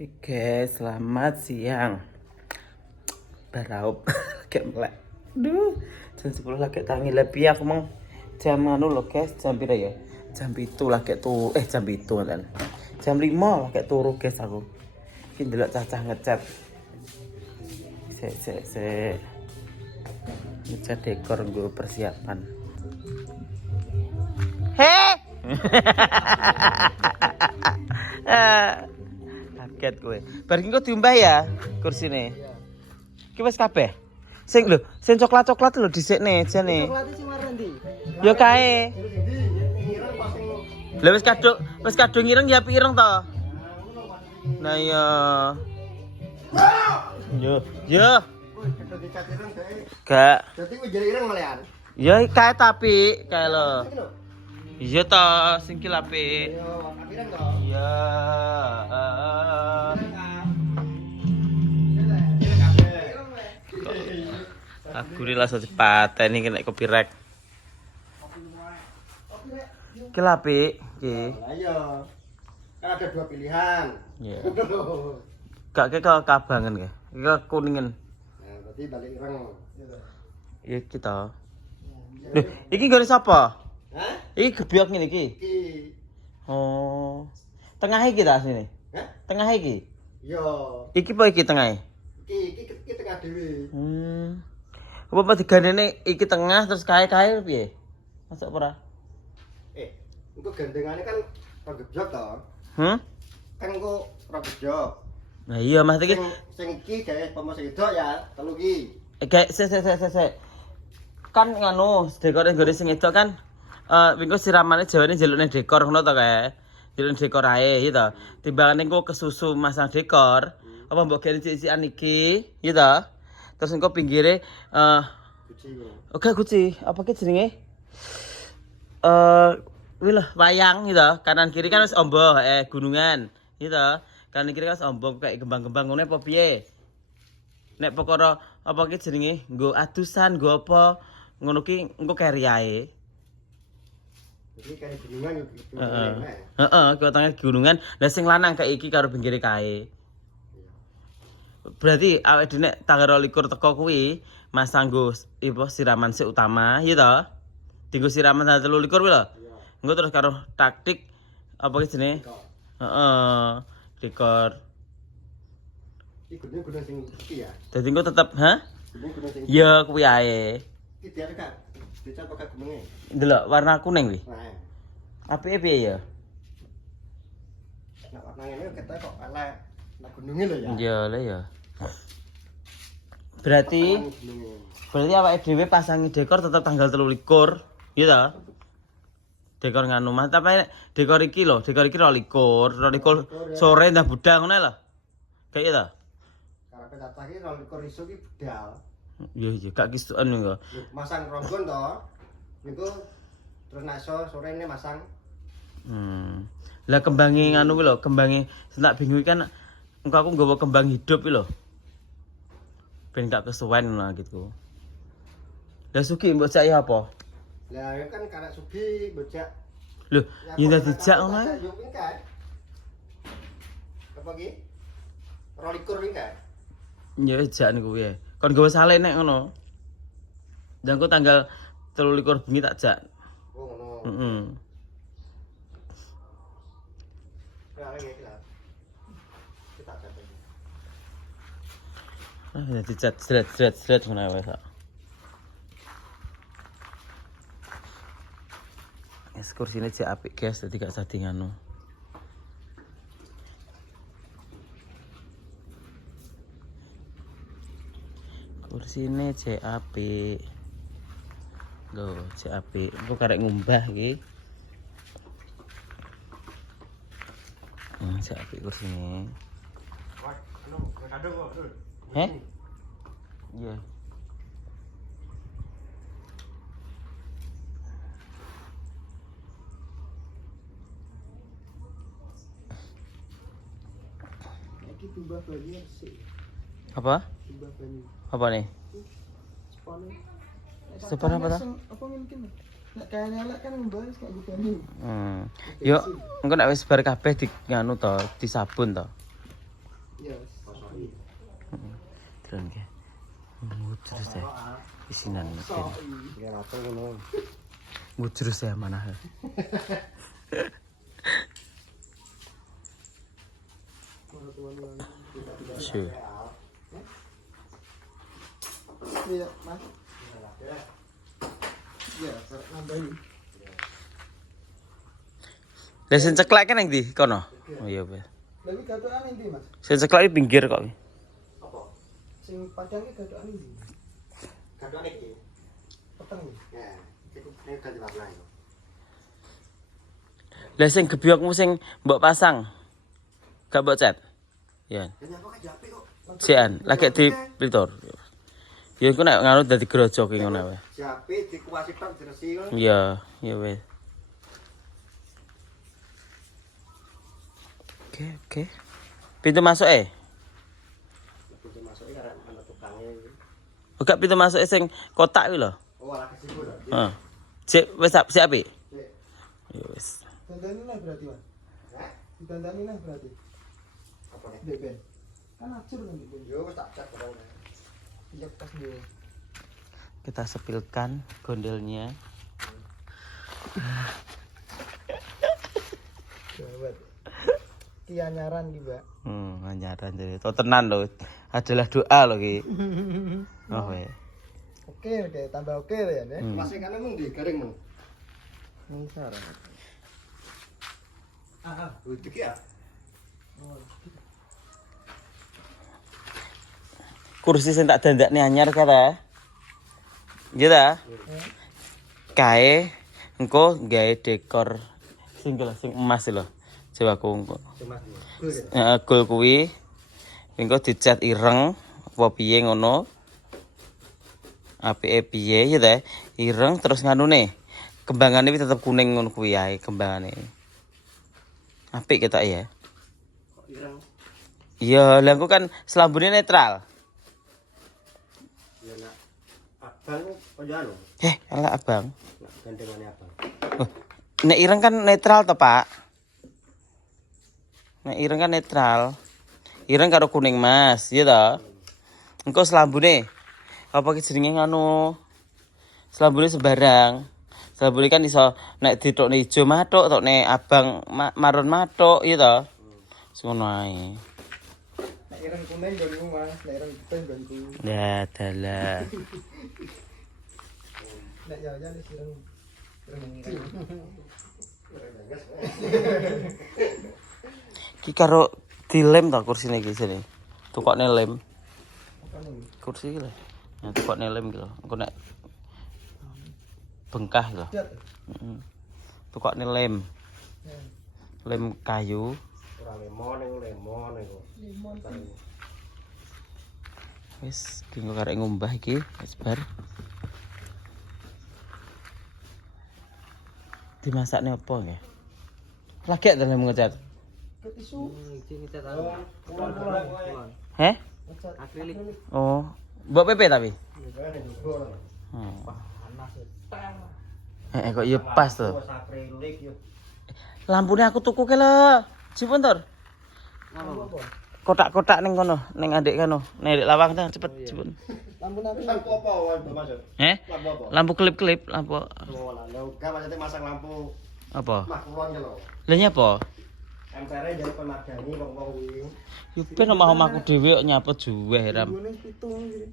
Oke guys, selamat siang. Baraup kayak melek. Duh, jam 10 lagi tangi lebih aku mang jam anu lo guys, jam pira ya? Jam 7 lagi tuh, jam 7 kan. Jam 5 lagi turu guys aku. Iki ndelok cacah ngecat. Se. Ngecat dekor nggo persiapan. Heh. Kaget kowe. Bar iki kok diumbah ya kursine. Ki wis kabeh. Sing lho, sing coklat-coklat lho dhisikne jane. Coklate sing warna ndi? Ya kae. Lah wis kadung ireng ya pireng to. Nah iya. Yo. Gak. Dadi kowe jare ireng malehan. Ya kae tapi kae lho. Iya to, sing ki apik. Yo, warna pirang to? Iya. Agure langsung dipateni kena copyright. Ki apik iki. Lah iya. Kan ada dua pilihan. Iya. Gak ke kabangan ke. Ke kuningen. Nah, berarti balik ireng. Iya kita. Lho, iki gone sapa? Hah? Iki gebyok ngene iki. Iki. Oh. Tengah iki ta sini? Hah? Tengah iki. Yo. Iki apa iki tengah? Iki tengah dhewe. Apa digandene iki tengah terus kae-kae piye? Masuk ora? Engko gandengane kan rogejok to. Kan engko rogejok. Nah iya Mas iki. Sing iki gawe pomo sing edok ya, telu iki. Kayak se. Kan nganu dekore nggone sing edok kan minggu siramane jawane jelukne dekor ngono to kae. Jelukne dekor ae gitu. Timbangane engko kesusu masang dekor, apa mbok gawe cicikan iki, gitu. Terus engko pinggire Guci kok. oke guci, apa ki jenenge? Wih lah, wayang gitu. Kanan kiri kan wis ombo, gunungan, gitu. Kanan kiri kan wis ombo kayak gembang-gembang ngono apa piye? Nek pokoknya apa ki jenenge? Nggo adusan, nggo apa? Ngono ki engko keri ae. Jadi kayak gunungan gitu. Heeh, kotane gunungan. Lah sing lanang kayak iki karo pinggire kae. Berarti awake dhewe nek tanggal 22 teko kuwi masang nggo siraman sik utama, iya to? Dienggo siraman tanggal 23 kuwi lho. Engko terus karo taktik apa ki jenenge? Heeh, dekor. Iki gunung sing iki ya. Dadi engko tetep, Gunung sing ya kuwi ae. iki dia kan. Dicat pakai gunungnya. Ndelok warna kuning kuwi. Nah, Apike piye ya? nek warnane ini ketok kok ala nek gunungnya lho ya. Iya lah ya. Berarti awake dhewe pasangi dekor tetep tanggal 23, iya ta? Dekor nganu Mas, tapi dekor iki 22 sore ndah budal ngono lho. Kayak iya ta? Karepe tatah iki 22 iso ki budal. Iya, gak kisukan niku. Masang ronggon to. Niku terus nek sore ini masang. Lah kembange nganu kuwi lho, kembange tak bingung kan engko aku nggawa kembang hidup iki lho. Ben gak kesuwen lah gitu. Lah Sugi mbok cak ya apa? Lah ya kan karek sugi bocak. Lho, ya ndak dijak ngono. Yo kuwi kan. Apa ki? 22 kuwi kan. Ya jak niku piye. Kon gawe sale nek ngono. Jangko tanggal 23 bengi tak jak. Oh ngono. Heeh. Ya iki lah. Kita cat. Dadi cat sret ngono wae sak. Es kursine cek apik guys, dadi gak sadi ngono. Kursine cek apik. Lho, cek apik. Engko karek ngumbah iki. Cek apik kursine. Wah, anu, kado kok, Dul. Iya. Iki tumbah banyu sih. Apa? Tumbah banyu. Apa nih? Sepane. Sepane apa ta? Apa mungkin? Nek kaya nyelek kan mbahas kok banyu. Yo, engko nek wis bar kabeh di nganu to, disabun to. Iya, kosoi. Terus ke. Mujur saya. Isinan mungkin. Ya rato ngono. Mujur saya mana. Sure. Iya, Mas. Iya, nambahin. Lah sing ceklek kan nang ndi kono? Oh iya, Pak. Lagi gadokan ndi, Mas? Sing ceklek di pinggir kok. Apa? Sing padang iki gadokan ndi? Gadokan iki. Peteng. Ya, iku nek gadokan lain. Lah sing gebyokmu sing mbok pasang. Gak mbok cat. Ya. Sian, lagi di filter. Ya iku nek ngono dadi grojok iki ngono wae. Jape dikuasi tok diresi ngono. Iya, iya wes. Oke. Pintu masuk Pintu masuk iki karek ana tukange iki. Oke, pintu masuk sing kotak iki lho. Oh, ala kesibuk lho. Heeh. Cek wis siap apik. Ya wis. Dandani lah berarti, Mas. Hah? Dandani lah berarti. Apa nih? Beben. Kan acur kan beben. Yo wis tak cat ora. Iya pas dulu. Kita sepilkan gondelnya. Gawat. Kianyaran iki, Mbak. Nyaran jadi. To tenan lho. Adalah doa lho iki. Oh weh. Oke, tambah oke ya, Nek. Masih kan emang di garing mung. Mung sarang. Udik ya. Kursi sing tak dandakne anyar kata. Iya ta? Kae engko gawe dekor sing emas lho. Coba aku engko. Gol kuwi engko dicat ireng apa piye ngono. Apike piye ya ta? Ireng terus nganune. Kembangane iki tetep kuning ngono kuwi ae kembangane. Apik ketok ya. Kok ireng? Iya, lah engko kan selambune netral. Ya nak. Abang ojo anu. Ala abang. Nak gandengane abang. Oh, nek ireng kan netral to, Pak? Nek ireng kan netral. Ireng karo kuning, Mas, iya to? Engko selambune apa ki jenenge ngono? Selambune sembarang. Selambune kan iso nek ditokne ijo mathuk, tokne abang marun mathuk, iya to? Ngono ae. Nek ireng kuning nggonku, Mas. Nek ireng putih nggonku. Ya dalah. Nek ya wis ireng. Ki karo dilem to kursine iki sini. Tukokne lem. Apa nih? Kursi iki lho. Ya tukokne lem iki lho. Engko nek bengkah lho. Cat. Heeh. Tukokne lem. Lem kayu. Ora lemon iku. Lemon. Wis dinggo karek ngumbah iki wis bar. Dimasakne opo nggih? Lagi ta lem ngecat? Tisu. Iki ngecat anu. Heh? Ngecat akrilik. Oh, mbok PP tapi. Panas. Kok iya pas to. Akrilik yo. Lampune aku tuku ke lho. Jipun Tur. Apa? Kotak-kotak ning kono, ning adik kono. Ning adik lawang ta cepet jipun. Lampu apa wae maksud? Lampu apa? Lampu kelip-kelip, lampu Oh, lah enggak maksudnya masang lampu apa? makulon lho. Lah nyapa? MPR dari pemadani wong-wong kuwi. Yo ben omah-omahku dhewe kok nyapet juweh ram. Ngene pitung iki.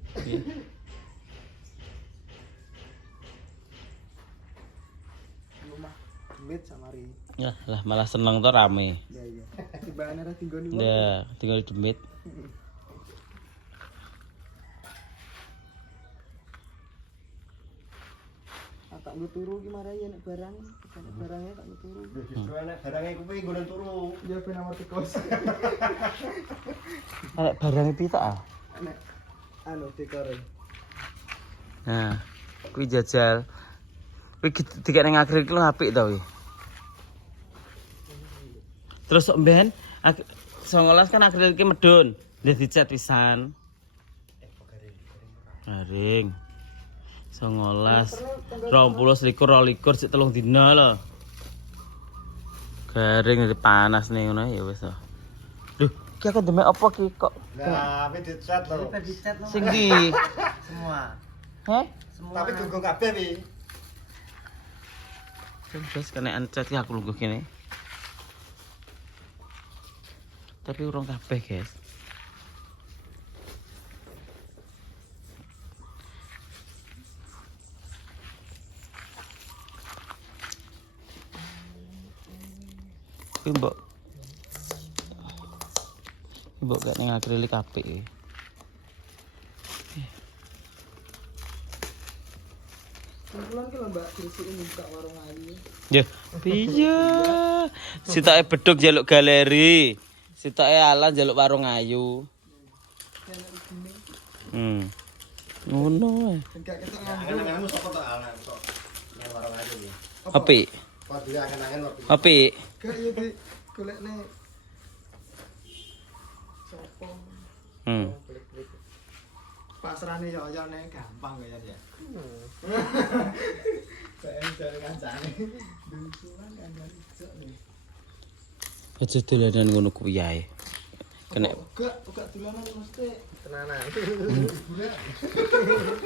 Rumah mit samari. Ya lah malah seneng to rame. Ya iya. Tibane ra tinggoni wong. Ya, tinggal demit. Tak nggo turu ki marai nek barang, nek barangnya tak nggo turu. Justru nek barangnya kuwi nggonen turu. Ya ben nomor tikos. Nek barang pitok ah. Nek anu dekore. Nah, kuwi jajal. Kuwi dikek ning akrilik lu apik to kuwi. Terus sok mben 19 kan akrilik iki medun, ndak dicat pisan. Garing. 19 20 21 sik 3 dina lho. Garing panas nih ngono ya wis to. Duh, Ki aku demek apa ki kok? Lah, tapi dicat lho. Sing ndi? Semua. Heh? Tapi tunggu kabeh pi. Terus kenaan cat aku lungguh kene. Tapi urung kabeh, guys. Kuwi mbok gak ning akrilik apik iki. Kumpulan ki lho Mbak, Gresik buka warung ayu. Ya, iya. Sitoke beduk jaluk galeri. Sitoke alan jaluk warung ayu. Ngono ae. Enggak ketok nganggo. Angan-anganmu sapa tok anak kok. Nang warung aja iki. Apik. Kok dhewe angan-angan kok. Apik. Gak yo di golekne. Sopo? Klik-klik. Pasrane yo gampang kaya ya. Saya cari kancane. Dunculan kancane jek nih. Aja dolanan ngono kuwi ae. Kena Gak dolanan mesti tenanan.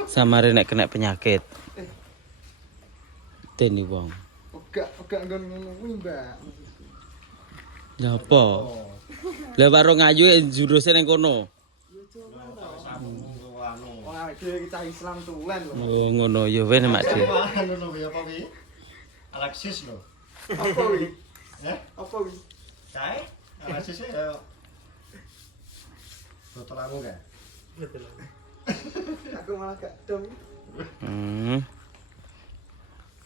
samare nek kena penyakit. Teni wong. Gak ngono kuwi, Mbak. Lah apa? Lah warung ayu juruse ning kono. Wah, iki cah Islam tulen lho. Oh ngono ya wene Mak De. Anu lho ya apa wi? Alexis lho. Apa kuwi? Apa kuwi? Kae? Alexis ya. Botolanmu kan? Betul. Aku malah gak dong.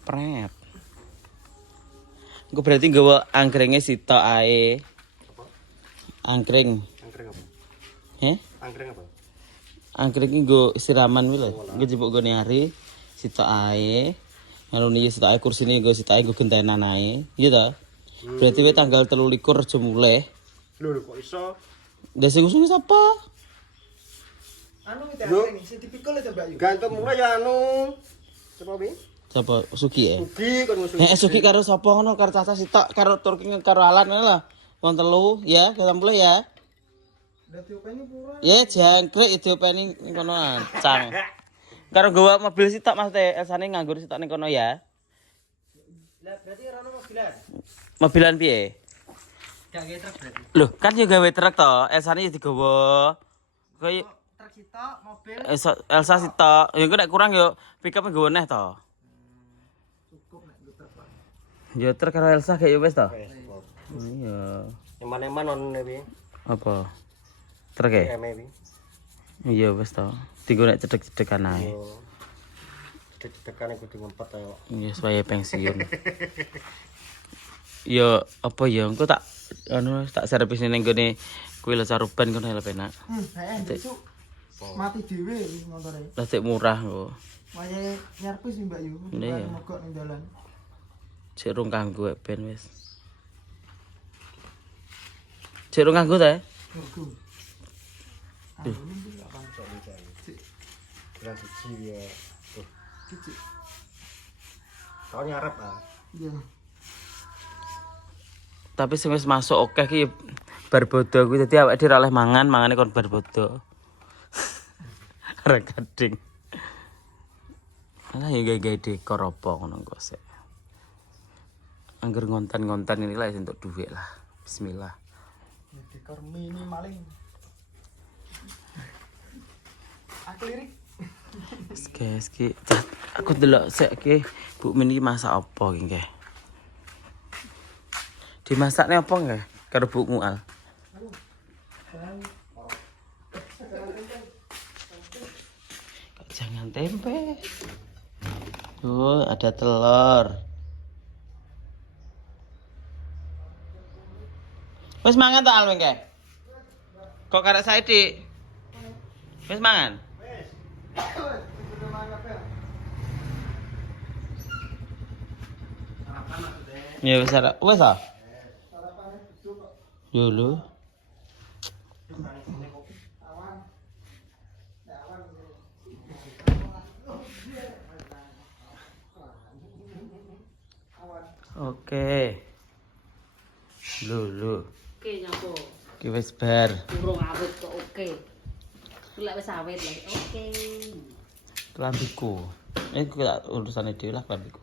Pret. Engko berarti nggawa angkrenge sitok ae. Angkring. Angkring apa? Heh? Angkring apa? Angkring iki nggo siraman kuwi lho. Engko jebuk gone hari sitok ae. Ngarone iki sitok ae kursine nggo sitok ae nggo gentenan ae. Iya ta? Berarti we tanggal 23 aja mulih. Lho kok iso? Lah sing usul sapa? Anu iki angkring, sing dipikul ya Mbak Yu. Gantung mulai ya anu. Coba wi? Sapa? Suki ya? Ugi kon musuh. Suki karo sapa ngono karo Caca sitok karo Turki karo Alan ngono lah. Wong telu ya, ketemu ya. Udah diopeni pura. Ya jangkrik diopeni ning kono ancang. Karo nggawa mobil sitok Mas Teh, Elsane nganggur sitok ning kono ya. Lah berarti ora ono mobilan. Mobilan piye? Gak nge truk berarti. Loh, kan yo gawe truk to, Elsane yo digawa. Kaya Truk sitok, mobil. Elsa sitok, ya engko nek kurang yo pick up nggawa neh to. Cukup nek truk Pak. Yo truk karo Elsa kayak yo wis to. Wes. Iya. Eman-eman on wi. Apa? Truk e? Wi. Iya wis to. Dienggo nek cedek-cedekan ae. Yo. Cedek-cedekan kudu ngempet ayo. Ya supaya pensiun. Ya apa ya engko tak anu tak servis ning gone kuwi lho saruban kono lho penak. Besok mati dhewe motore. Lah cek murah kok. Wayahe nyerpis Mbak Yu. Iya. Mogok ning dalan. Cek rung kanggo ben wis. Cek rung kanggo ta? Tunggu. Anu iki gak pancok iki. Gelas siji ya. Tuh, Cici. kau nyarap ah. Iya. Tapi sing wis masuk oke ki bar bodo kuwi dadi awake dhewe oleh mangan, mangane kon bar bodo. Ora kading. Alah ya gawe dekor apa ngono kok sik. Angger ngonten-ngonten ini lah entuk dhuwit lah. Bismillah. Dekor mini maling. Aku lirik. Guys, ki aku delok sik ki Bu Min iki masak apa ki nggih? Dimasakne apa nggih karo Bu Mual? Jangan tempe. Oh, ada telur. Wis mangan ta Alwin nggih? Kok karek Saidi? Wis mangan? Ya wis ah. Wis ah. Yo lho. Oke. Lho. Oke, nyapo. Oke Ki wis bar. Burung awet kok oke. Lek wis awet lho. Oke. Kelambiku. Iku urusane dhewe lah kelambiku.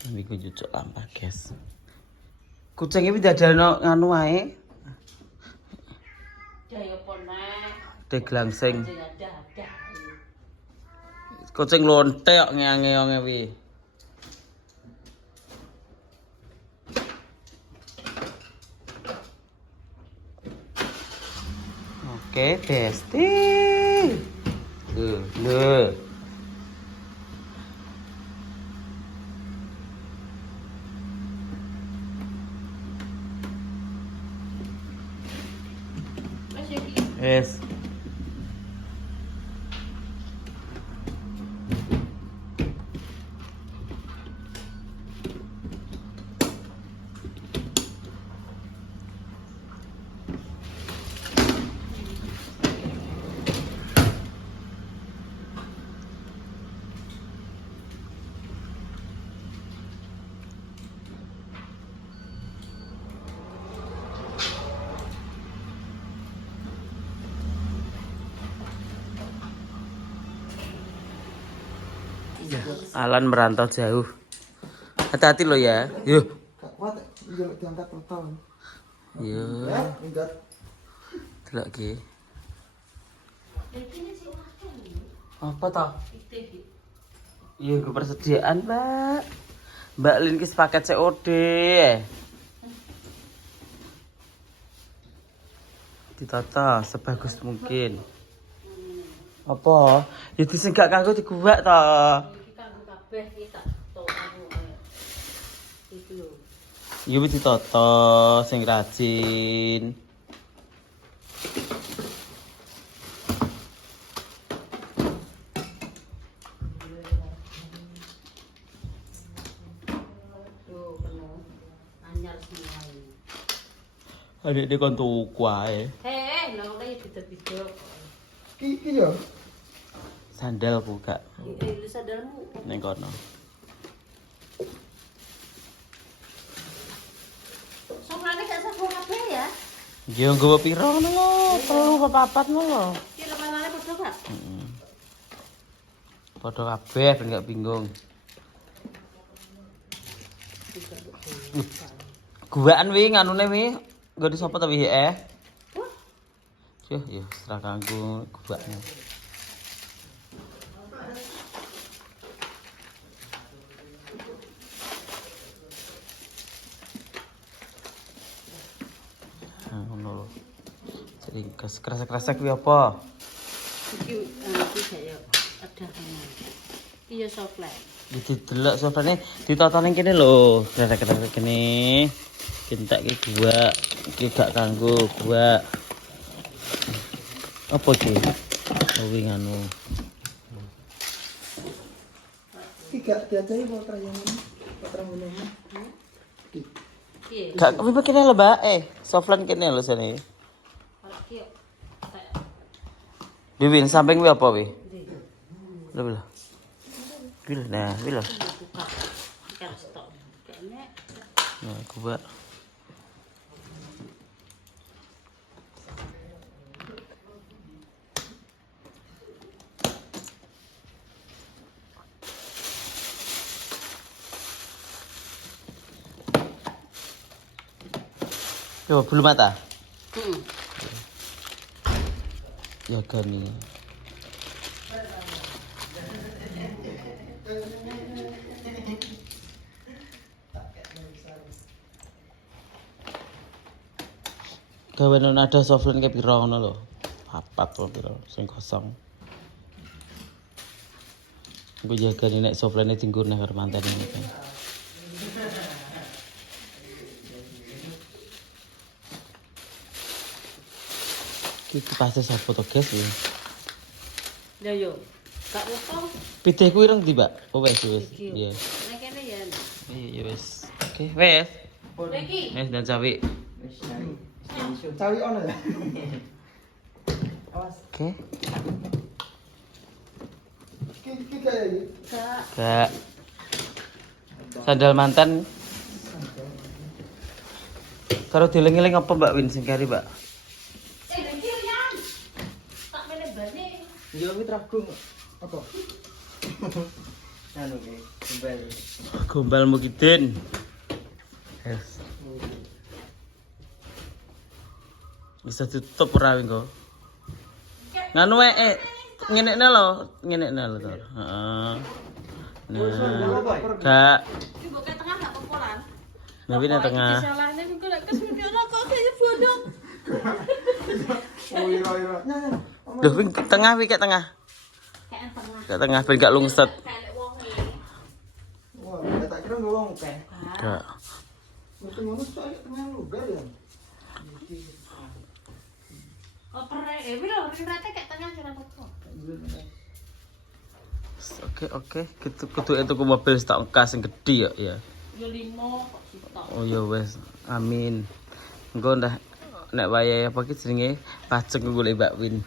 Kelambiku jujuk lampah, guys. Kucing iki dadano nganu wae. Daya ponek. Deglangsing. Ada. Kucing lonte kok ngeange-ange wi. Oke, besti. Lho. Wes iki. Yes. Alan merantau jauh. Hati-hati lo ya. Yuk. Gak kuat, iya diangkat total. Yuk. Ya, enggak. Delok ki. Iki sik wae. Apa toh? Iki. Iya, gue persediaan, Mbak. Mbak Lin kis paket COD. Ditata sebagus mungkin. Apa? Ya disenggak kanggo diguwak to. Iki kanggo kabeh iki tak to anu. Iki lho. Iya wis ditata sing rajin. Tuh penuh. Anyar semua ini. Adik-adik kon tuku ae. Lho lek beda-beda. Iki ya. Sandal buka Iki sadalmu. ning kono. Soalnya gak sapa kabeh ya. Yo nggowo piro ngono lho? 3 apa 4 ngono lho. Iki lemanane padha gak? Heeh. Padha kabeh ben gak bingung. Guwaan wi nganune wi. Nggo di sapa ta wi Yuh, serah kanggo guwaknya. Ngono lho. Jadi kerasa-kerasa kuwi apa? Iki saya ada ini. Iki ya softlens. Iki delok sofane ditata ning kene lho. Kerasa-kerasa kene. Kentek iki guwak. Iki gak kanggo guwak. Apa iki? Kuwi nganu. Iki gak diajahi motor yang ini. Motor ngono. Iki. Piye? Gak kuwi kene lho, Mbak. Softland kene lho sene. Ora iki yo. Bibin samping kuwi apa wi? Lho lho. Kuwi lho, nah, kuwi lho. Buka. Iki harus stok. Kene Nah, guwak. Yo, bulu mata. Ya gani. Gawean ada softline kayak piro ngono lho. Papat apa piro sing kosong. Gue jagani nek softline tinggur nang karo manten iki kan. Iki pasti sapa to, guys ya. Lah yo. Gak apa. Pitih kuwi reng ndi, Mbak? Oh wes wes. Iki yo. Iya. Nek kene ya. Iya wes. Oke, wes. Iki. Wes dan cawi. Cawi ono ya. Awas. Oke. Iki kayak iki. Gak. Gak. Sandal mantan Karo dieling-eling apa Mbak Win sing kari, Mbak? Dengkil yang tak menebani. Ya wis ragung. Apa? Anu ki, gombal. Gombal Mukidin. Yes. Bisa tutup ora engko. Nganu ngenekne lho to. Heeh. Nah. Kak, Coba ke tengah gak popolan. Mbak Win nang tengah. Salahnya minggu lek kesempatan kok kayak bodong. Oh iya. Nah. Duh, Win ke tengah, Win ke tengah. Kayak tengah. Ke tengah ben gak lungset. Kayak wong Wah, tak kira ngomong kan. Kak. Mesti ngono soalnya tengah lugar ya. Oh, wih lho, rata kayak tengah curang apa. Oke. Kudu itu ku mobil stok engkas sing gedhi ya. Yo 5 kok sitok. Oh ya wes, amin. Engko ndah nek wayahe apa ki jenenge pajak golek Mbak Win.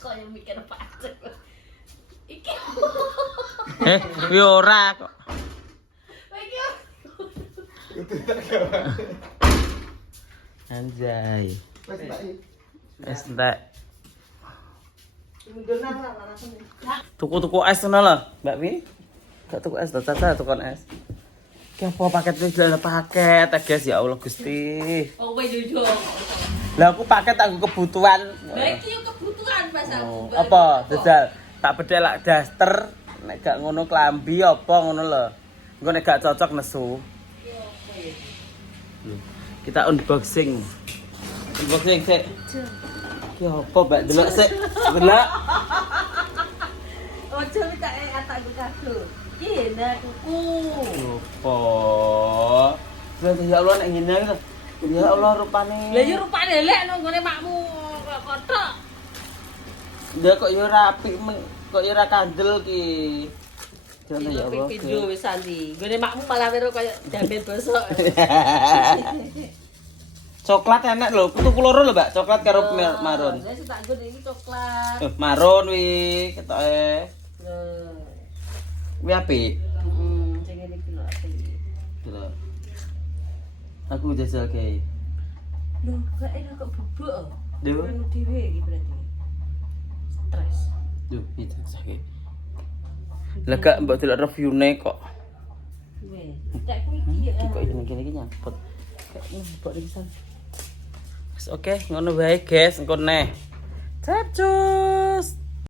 Kok yang mikir pajak. Iki. Wi ora kok. Iki. Anjay. Wes tak iki. Es entek. Mundur nang langsung. Tuku es ngono lho, Mbak Win. Gak tuku es, Caca tukon es. Ki apa paket wis ada paket, guys ya Allah Gusti. Oh, weh jujur. Lah aku paket aku kebutuhan. Lah iki yo kebutuhan Mas aku. Apa? Jajal tak bedel lak daster, nek gak ngono klambi apa ngono lho. Engko nek gak cocok nesu. Kita unboxing. Unboxing sik. Ki apa Mbak delok sik. Delok. Ojo minta atak gue kado. Iki enak kuku. Apa? Ya Allah nek ngene lho. Ya Allah rupane. Lah yo rupane elek nang gone makmu kok kotok. Dia kok ya rapi kok ya ra kandel ki. Jangan ya Allah. Video wis Sandi. Gone makmu malah wero kaya jamet bosok. Coklat enak lho, tuku loro lho, Mbak. Coklat karo marun. Lah sing tak nggon iki coklat. Marun wi ketoke. Wi apik. Sing ngene iki lho apik. Delok. Aku jajal kae. Lho, kok enak kok bubuk. Dewe. Anu dhewe iki berarti. Stres. Duh, itu sakit. Lega mbak delok review-ne kok. Weh, tak kuwi iki ya. Kok gini iki nyangkut. Kayak mbok iki san. Wis oke, ngono bae guys, engko neh. Capcus.